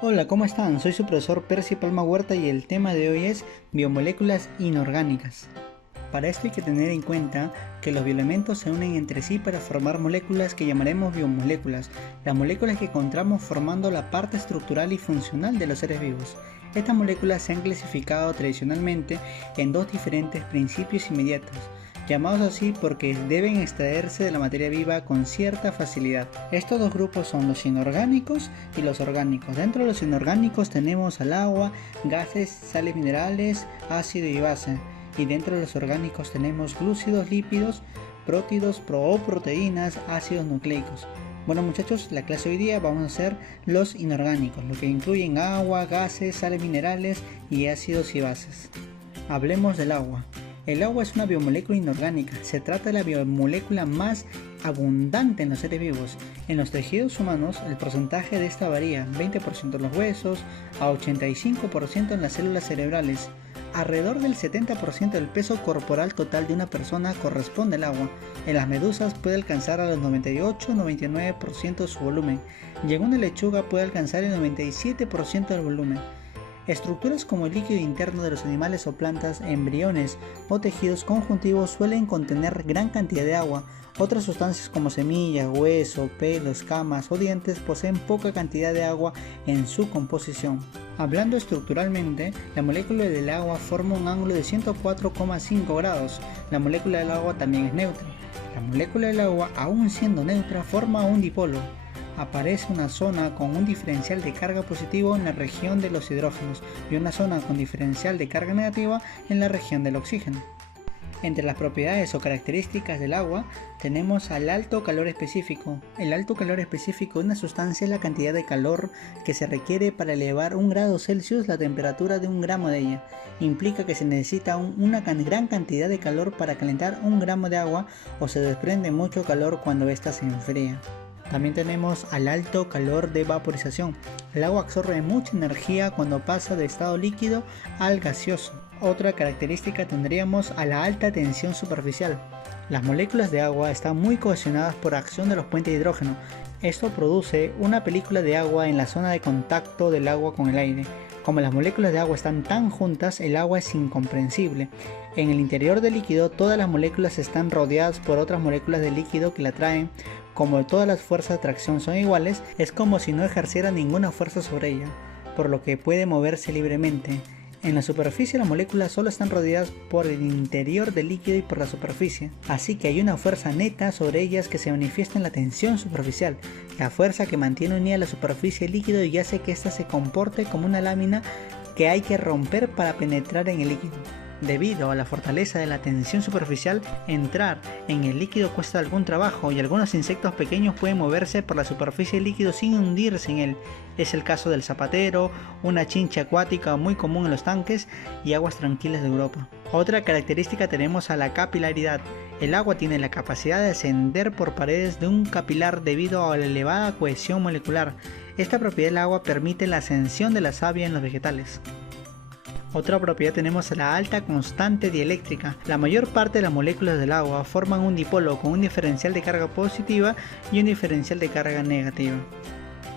Hola, ¿cómo están? Soy su profesor Percy Palma Huerta y el tema de hoy es biomoléculas inorgánicas. Para esto hay que tener en cuenta que los bioelementos se unen entre sí para formar moléculas que llamaremos biomoléculas, las moléculas que encontramos formando la parte estructural y funcional de los seres vivos. Estas moléculas se han clasificado tradicionalmente en dos diferentes principios inmediatos, llamados así porque deben extraerse de la materia viva con cierta facilidad. Estos dos grupos son los inorgánicos y los orgánicos. Dentro de los inorgánicos tenemos al agua, gases, sales minerales, ácido y base. Y dentro de los orgánicos tenemos glúcidos, lípidos, prótidos o proteínas, ácidos nucleicos. Bueno muchachos, la clase hoy día vamos a hacer los inorgánicos, lo que incluyen agua, gases, sales minerales y ácidos y bases. Hablemos del agua. El agua es una biomolécula inorgánica. Se trata de la biomolécula más abundante en los seres vivos. En los tejidos humanos, el porcentaje de esta varía: 20% en los huesos, a 85% en las células cerebrales. Alrededor del 70% del peso corporal total de una persona corresponde al agua. En las medusas puede alcanzar a los 98-99% de su volumen, y en una lechuga puede alcanzar el 97% del volumen. Estructuras como el líquido interno de los animales o plantas, embriones o tejidos conjuntivos suelen contener gran cantidad de agua. Otras sustancias como semillas, hueso, pelo, escamas o dientes poseen poca cantidad de agua en su composición. Hablando estructuralmente, la molécula del agua forma un ángulo de 104,5 grados. La molécula del agua también es neutra. La molécula del agua, aun siendo neutra, forma un dipolo. Aparece una zona con un diferencial de carga positivo en la región de los hidrógenos y una zona con diferencial de carga negativa en la región del oxígeno. Entre las propiedades o características del agua tenemos al alto calor específico. El alto calor específico de una sustancia es la cantidad de calor que se requiere para elevar 1 grado Celsius la temperatura de 1 gramo de ella. Implica que se necesita una gran cantidad de calor para calentar 1 gramo de agua, o se desprende mucho calor cuando ésta se enfría. También tenemos al alto calor de vaporización. El agua absorbe mucha energía cuando pasa de estado líquido al gaseoso. Otra característica tendríamos a la alta tensión superficial. Las moléculas de agua están muy cohesionadas por acción de los puentes de hidrógeno. Esto produce una película de agua en la zona de contacto del agua con el aire. Como las moléculas de agua están tan juntas, el agua es incomprensible. En el interior del líquido, todas las moléculas están rodeadas por otras moléculas de líquido que la atraen. Como todas las fuerzas de atracción son iguales, es como si no ejerciera ninguna fuerza sobre ella, por lo que puede moverse libremente. En la superficie las moléculas solo están rodeadas por el interior del líquido y por la superficie, así que hay una fuerza neta sobre ellas que se manifiesta en la tensión superficial, la fuerza que mantiene unida la superficie del líquido y hace que ésta se comporte como una lámina que hay que romper para penetrar en el líquido. Debido a la fortaleza de la tensión superficial, entrar en el líquido cuesta algún trabajo y algunos insectos pequeños pueden moverse por la superficie del líquido sin hundirse en él. Es el caso del zapatero, una chincha acuática muy común en los tanques y aguas tranquilas de Europa. Otra característica tenemos a la capilaridad. El agua tiene la capacidad de ascender por paredes de un capilar debido a la elevada cohesión molecular. Esta propiedad del agua permite la ascensión de la savia en los vegetales. Otra propiedad tenemos la alta constante dieléctrica. La mayor parte de las moléculas del agua forman un dipolo con un diferencial de carga positiva y un diferencial de carga negativa.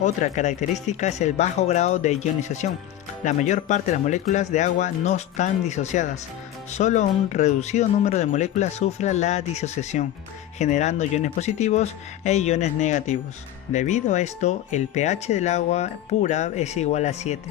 Otra característica es el bajo grado de ionización. La mayor parte de las moléculas de agua no están disociadas. Solo un reducido número de moléculas sufre la disociación, generando iones positivos e iones negativos. Debido a esto, el pH del agua pura es igual a 7.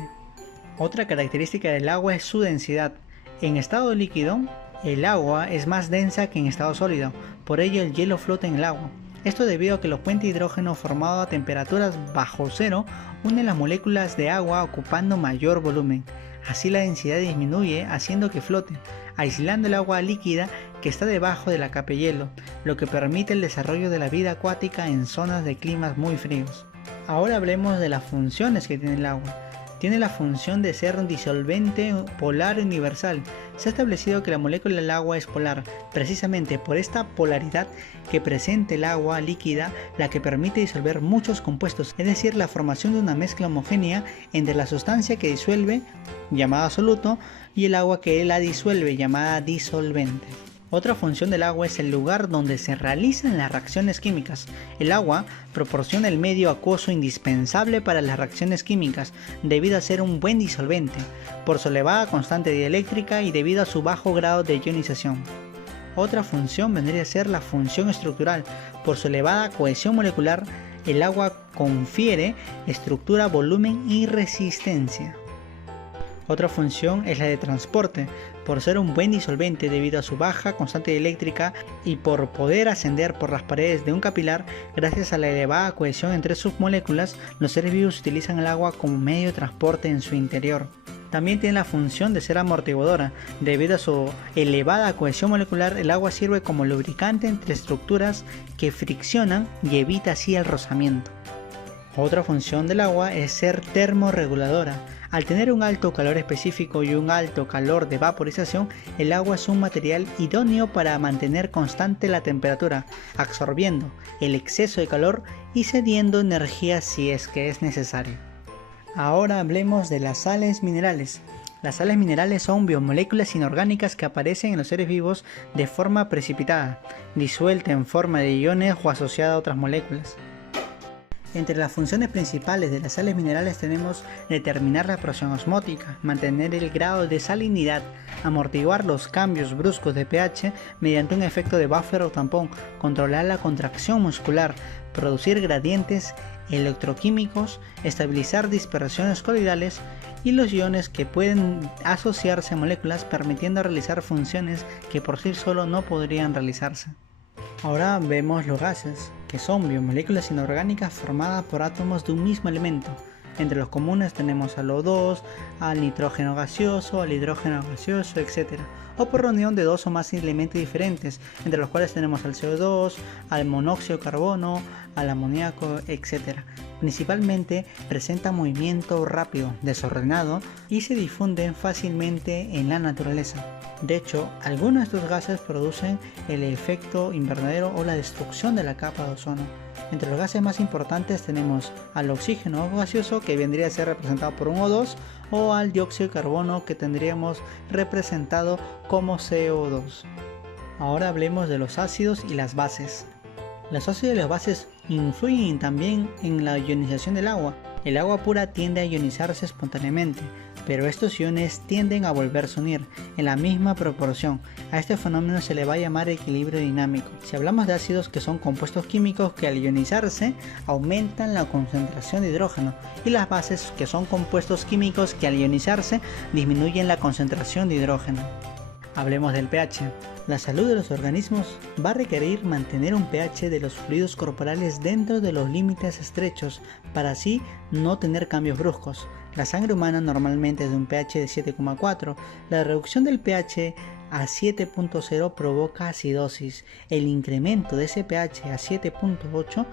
Otra característica del agua es su densidad. En estado líquido, el agua es más densa que en estado sólido, por ello el hielo flota en el agua. Esto debido a que los puentes de hidrógeno formados a temperaturas bajo cero unen las moléculas de agua ocupando mayor volumen. Así la densidad disminuye haciendo que flote, aislando el agua líquida que está debajo de la capa de hielo, lo que permite el desarrollo de la vida acuática en zonas de climas muy fríos. Ahora hablemos de las funciones que tiene el agua. Tiene la función de ser un disolvente polar universal. Se ha establecido que la molécula del agua es polar, precisamente por esta polaridad que presenta el agua líquida, la que permite disolver muchos compuestos, es decir, la formación de una mezcla homogénea entre la sustancia que disuelve, llamada soluto, y el agua que la disuelve, llamada disolvente. Otra función del agua es el lugar donde se realizan las reacciones químicas. El agua proporciona el medio acuoso indispensable para las reacciones químicas, debido a ser un buen disolvente, por su elevada constante dieléctrica y debido a su bajo grado de ionización. Otra función vendría a ser la función estructural. Por su elevada cohesión molecular, el agua confiere estructura, volumen y resistencia. Otra función es la de transporte, por ser un buen disolvente debido a su baja constante eléctrica y por poder ascender por las paredes de un capilar. Gracias a la elevada cohesión entre sus moléculas, los seres vivos utilizan el agua como medio de transporte en su interior. También tiene la función de ser amortiguadora. Debido a su elevada cohesión molecular, el agua sirve como lubricante entre estructuras que friccionan y evita así el rozamiento. Otra función del agua es ser termorreguladora. Al tener un alto calor específico y un alto calor de vaporización, el agua es un material idóneo para mantener constante la temperatura, absorbiendo el exceso de calor y cediendo energía si es que es necesario. Ahora hablemos de las sales minerales. Las sales minerales son biomoléculas inorgánicas que aparecen en los seres vivos de forma precipitada, disuelta en forma de iones o asociada a otras moléculas. Entre las funciones principales de las sales minerales tenemos determinar la presión osmótica, mantener el grado de salinidad, amortiguar los cambios bruscos de pH mediante un efecto de buffer o tampón, controlar la contracción muscular, producir gradientes electroquímicos, estabilizar dispersiones coloidales y los iones que pueden asociarse a moléculas, permitiendo realizar funciones que por sí solo no podrían realizarse. Ahora vemos los gases, que son biomoléculas inorgánicas formadas por átomos de un mismo elemento. Entre los comunes tenemos al O2, al nitrógeno gaseoso, al hidrógeno gaseoso, etc. O por reunión de dos o más elementos diferentes, entre los cuales tenemos al CO2, al monóxido de carbono, al amoníaco, etc. Principalmente presentan movimiento rápido, desordenado y se difunden fácilmente en la naturaleza. De hecho, algunos de estos gases producen el efecto invernadero o la destrucción de la capa de ozono. Entre los gases más importantes tenemos al oxígeno gaseoso, que vendría a ser representado por un O2, o al dióxido de carbono, que tendríamos representado como CO2. Ahora hablemos de los ácidos y las bases. Los ácidos y las bases influyen también en la ionización del agua. El agua pura tiende a ionizarse espontáneamente, pero estos iones tienden a volverse a unir en la misma proporción. A este fenómeno se le va a llamar equilibrio dinámico. Si hablamos de ácidos, que son compuestos químicos que al ionizarse aumentan la concentración de hidrógeno, y las bases, que son compuestos químicos que al ionizarse disminuyen la concentración de hidrógeno. Hablemos del pH. La salud de los organismos va a requerir mantener un pH de los fluidos corporales dentro de los límites estrechos para así no tener cambios bruscos. La sangre humana normalmente es de un pH de 7,4. La reducción del pH a 7,0 provoca acidosis. El incremento de ese pH a 7,8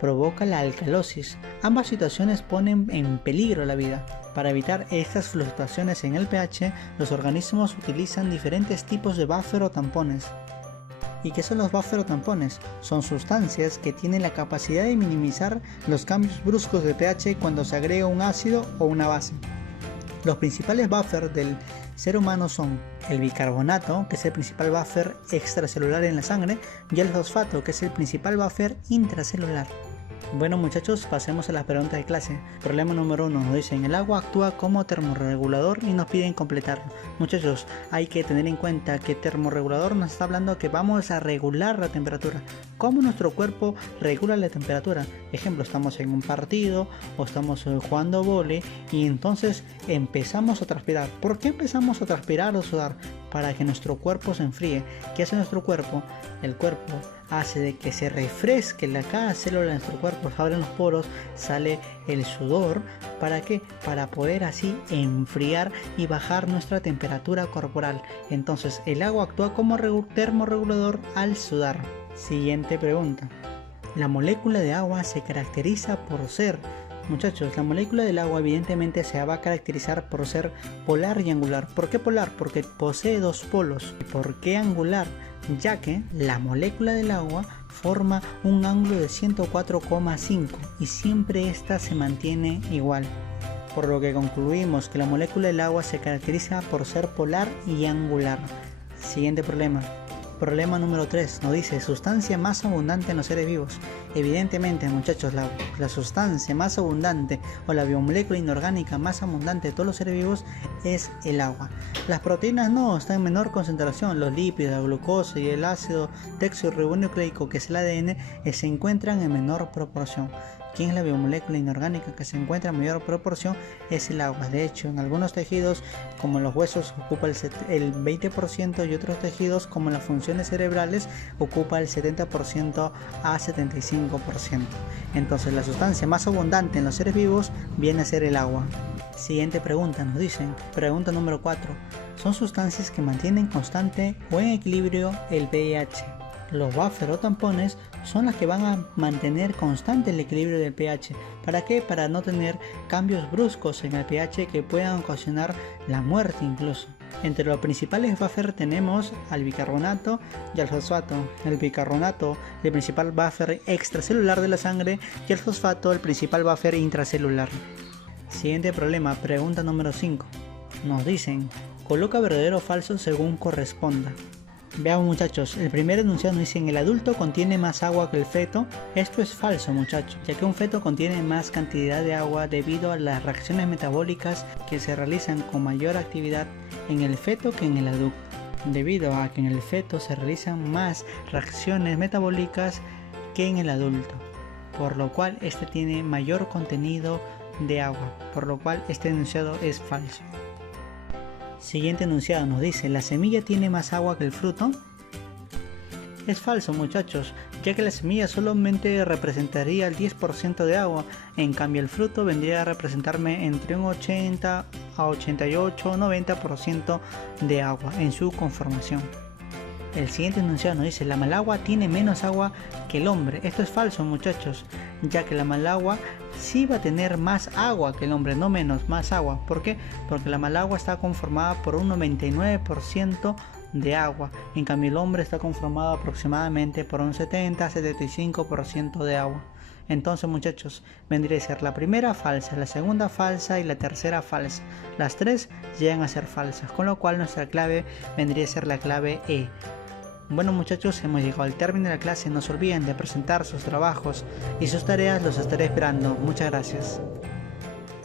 provoca la alcalosis. Ambas situaciones ponen en peligro la vida. Para evitar estas fluctuaciones en el pH, los organismos utilizan diferentes tipos de buffer o tampones. ¿Y qué son los buffer o tampones? Son sustancias que tienen la capacidad de minimizar los cambios bruscos de pH cuando se agrega un ácido o una base. Los principales buffers del ser humano son el bicarbonato, que es el principal buffer extracelular en la sangre, y el fosfato, que es el principal buffer intracelular. Bueno muchachos, pasemos a las preguntas de clase. Problema número 1, nos dicen: el agua actúa como termorregulador y nos piden completarlo. Muchachos, hay que tener en cuenta que termorregulador nos está hablando que vamos a regular la temperatura. ¿Cómo nuestro cuerpo regula la temperatura? Ejemplo, estamos en un partido o estamos jugando vóley y entonces empezamos a transpirar. ¿Por qué empezamos a transpirar o sudar? Para que nuestro cuerpo se enfríe. ¿Qué hace nuestro cuerpo? El cuerpo hace de que se refresque cada célula de nuestro cuerpo, se abren los poros, sale el sudor. ¿Para qué? Para poder así enfriar y bajar nuestra temperatura corporal. Entonces el agua actúa como termorregulador al sudar. Siguiente pregunta. La molécula de agua se caracteriza por ser... Muchachos, la molécula del agua evidentemente se va a caracterizar por ser polar y angular. ¿Por qué polar? Porque posee dos polos. ¿Por qué angular? Ya que la molécula del agua forma un ángulo de 104,5 y siempre esta se mantiene igual. Por lo que concluimos que la molécula del agua se caracteriza por ser polar y angular. Siguiente problema. Problema número 3 nos dice sustancia más abundante en los seres vivos. Evidentemente, muchachos, la sustancia más abundante o la biomolécula inorgánica más abundante de todos los seres vivos es el agua. Las proteínas no, están en menor concentración. Los lípidos, la glucosa y el ácido desoxirribonucleico, que es el ADN, se encuentran en menor proporción. ¿Quién es la biomolécula inorgánica que se encuentra en mayor proporción? Es el agua. De hecho, en algunos tejidos, como los huesos, ocupa el 20% y otros tejidos, como las funciones cerebrales, ocupa el 70% a 75%. Entonces, la sustancia más abundante en los seres vivos viene a ser el agua. Siguiente pregunta, nos dicen, pregunta número 4. ¿Son sustancias que mantienen constante o en equilibrio el pH? Los buffer o tampones son las que van a mantener constante el equilibrio del pH. ¿Para qué? Para no tener cambios bruscos en el pH que puedan ocasionar la muerte incluso. Entre los principales buffer tenemos al bicarbonato y al fosfato. El bicarbonato, el principal buffer extracelular de la sangre, y el fosfato, el principal buffer intracelular. Siguiente problema, pregunta número 5. Nos dicen, coloca verdadero o falso según corresponda. Veamos, muchachos, el primer enunciado nos dice: el adulto contiene más agua que el feto. Esto es falso, muchachos, ya que un feto contiene más cantidad de agua debido a las reacciones metabólicas que se realizan con mayor actividad en el feto que en el adulto. Debido a que en el feto se realizan más reacciones metabólicas que en el adulto, por lo cual este tiene mayor contenido de agua, por lo cual este enunciado es falso. Siguiente enunciado nos dice: ¿la semilla tiene más agua que el fruto? Es falso, muchachos, ya que la semilla solamente representaría el 10% de agua, en cambio el fruto vendría a representarme entre un 80 a 88 o 90% de agua en su conformación. El siguiente enunciado nos dice: la malagua tiene menos agua que el hombre. Esto es falso, muchachos, ya que la malagua sí va a tener más agua que el hombre, no menos, más agua. ¿Por qué? Porque la malagua está conformada por un 99% de agua, en cambio el hombre está conformado aproximadamente por un 70-75% de agua. Entonces, muchachos, vendría a ser la primera falsa, la segunda falsa y la tercera falsa. Las tres llegan a ser falsas, con lo cual nuestra clave vendría a ser la clave E. Bueno, muchachos, hemos llegado al término de la clase. No se olviden de presentar sus trabajos y sus tareas, los estaré esperando. Muchas gracias.